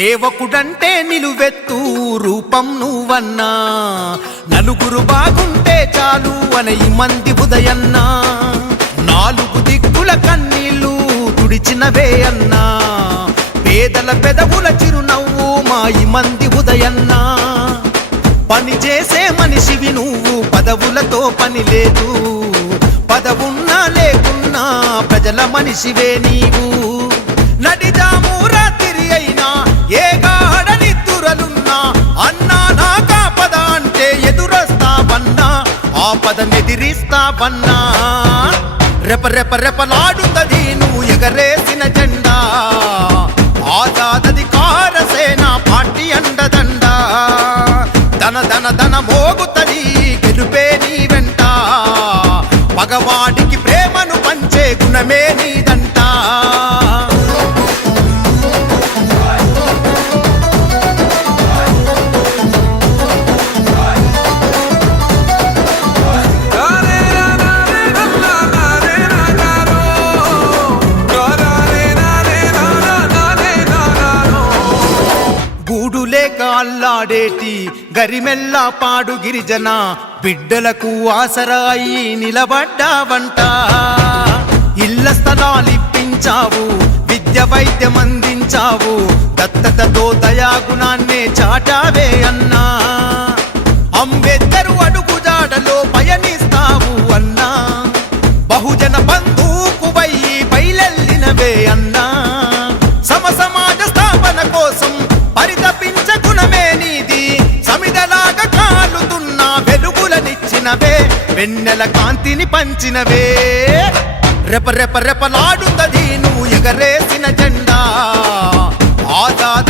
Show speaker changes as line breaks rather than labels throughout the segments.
సేవకుడంటే నిలువెత్తు రూపం నువ్వన్నా. నలుగురు బాగుంటే చాలు అని మంది ఉదయన్నా. నాలుగు దిక్కుల కన్నీళ్ళు తుడిచినవే అన్నా. పేదల పెదవుల చిరునవ్వు మా ఈ మంది ఉదయన్నా. పని చేసే మనిషివి నువ్వు పదవులతో పని లేదు. పదవున్నా లేకున్నా ప్రజల మనిషివే నీవు. నడిజాము రాత్రి పదమెదిరిస్తావన్నా రెప రెప రెపలాడుతది నువ్వు ఎగరేసిన జెండా. ఆజాదది కారసేన పార్టీ అండదండా. గూడులే గరిమెల్లా పాడు గిరిజన బిడ్డలకు ఆసరాయి నిలబడ్డావంట. ఇళ్ళ స్థలాలు ఇప్పించావు విద్య వైద్యం అందించావు దత్తతతో దయాగుణాన్నే చాటావే అన్నా. వెన్నెల కాంతిని పంచినవే. రెప రెప రెపలాడుతది నువ్వు ఎగరేసిన జెండా. ఆజాద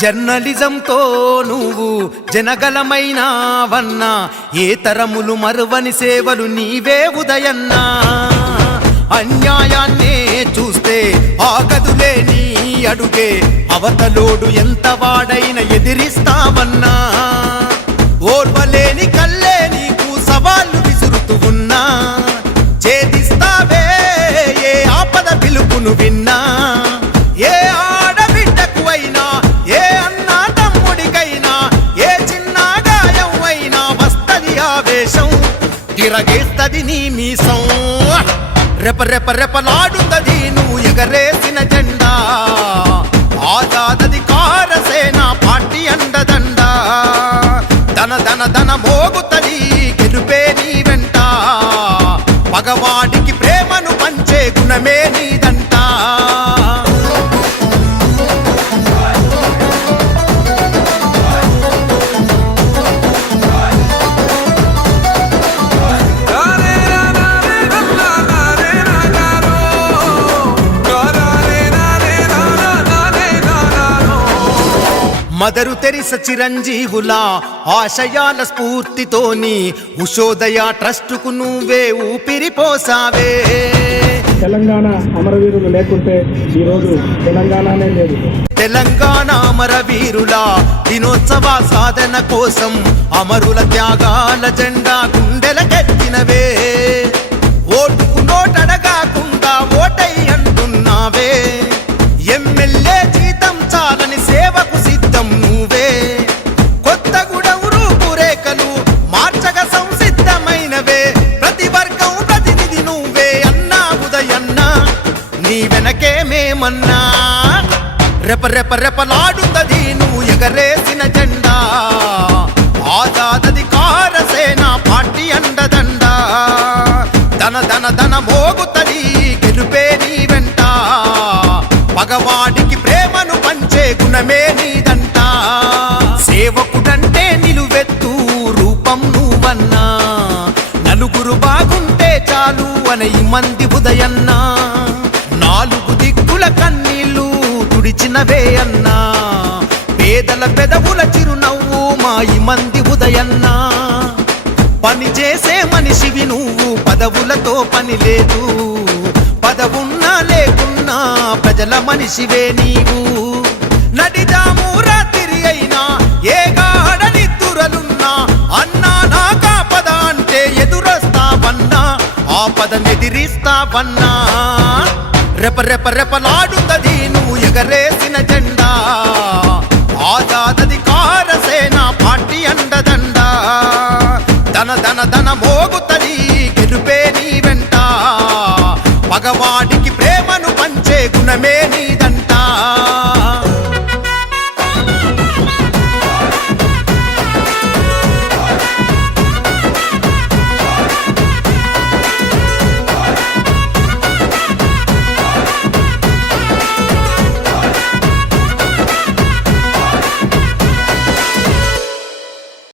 జర్నలిజంతో నువ్వు జనగలమైనావన్నా ఏ తరములు మరువని సేవలు నీవే ఉదయన్నా. అన్యాయాన్నే చూస్తే ఆగదులే నీ అడుగే అవతలోడు ఎంత వాడైన ఎదిరిస్తావన్నా. రెప రెప రెపలాడుతది నువ్వు ఎగరేసిన జెండా. ఆజాదది కారసేన పార్టీ అండదండ. ధన ధన ధన మోగుతది గెలుపే నీ వెంట. భగవాడికి ప్రేమను పంచే గుణమే నీద మదరు తెరిస చిరంజీవుల ఆశయాల స్ఫూర్తితోని ఉషోదయ ట్రస్టుకు నువ్వే ఊపిరి పోసావే.
తెలంగాణ అమరవీరులు లేకుంటే ఈరోజు తెలంగాణనే లేదు.
తెలంగాణ అమరవీరుల దినోత్సవ సాధన కోసం అమరుల త్యాగాల జెండా గుండెలకెత్తినవే ఓటుకు నోటడగాకుండా ఓటై అంటున్నావే. నీ వెనకే మేమన్నా. రెప రెప రెపలాడుతది నువ్వు ఎగరేసిన జెండా. ఆజాదది కారసేన పార్టీ అండదండ. ధన ధన ధన మోగుతది గెలుపే నీ వెంట. మగవాడికి ప్రేమను పంచే గుణమే నీదంట. సేవకుడంటే నిలువెత్తు రూపం నువ్వన్నా. నలుగురు బాగుంటే చాలు అని మంది ఉదయన్నా నాలుగు దిక్కుల కన్నీళ్ళు తుడిచినవే అన్నా. పేదల పెదవుల చిరునవ్వు మాయి మంది ఉదయన్నా. పని చేసే మనిషివి నువ్వు పదవులతో పని లేదు. పదవున్నా లేకున్నా ప్రజల మనిషివే నీవు. నడిదాము రాత్రి అయినా ఏ గాడని తురలున్నా అన్నా నా కాపద అంటే ఎదురొస్తావన్నా ఆపద ఎదిరిస్తావన్నా రెప రెప రెపలాడుందది నువ్వు ఎగరేసిన జెండా. ఆజాదధికార సేన పార్టీ అండదండ. ధన ధన ధన మోగుతది గెలుపే నీ వెంట. పగవాడికి ప్రేమను పంచే గుణమే నీదంటా.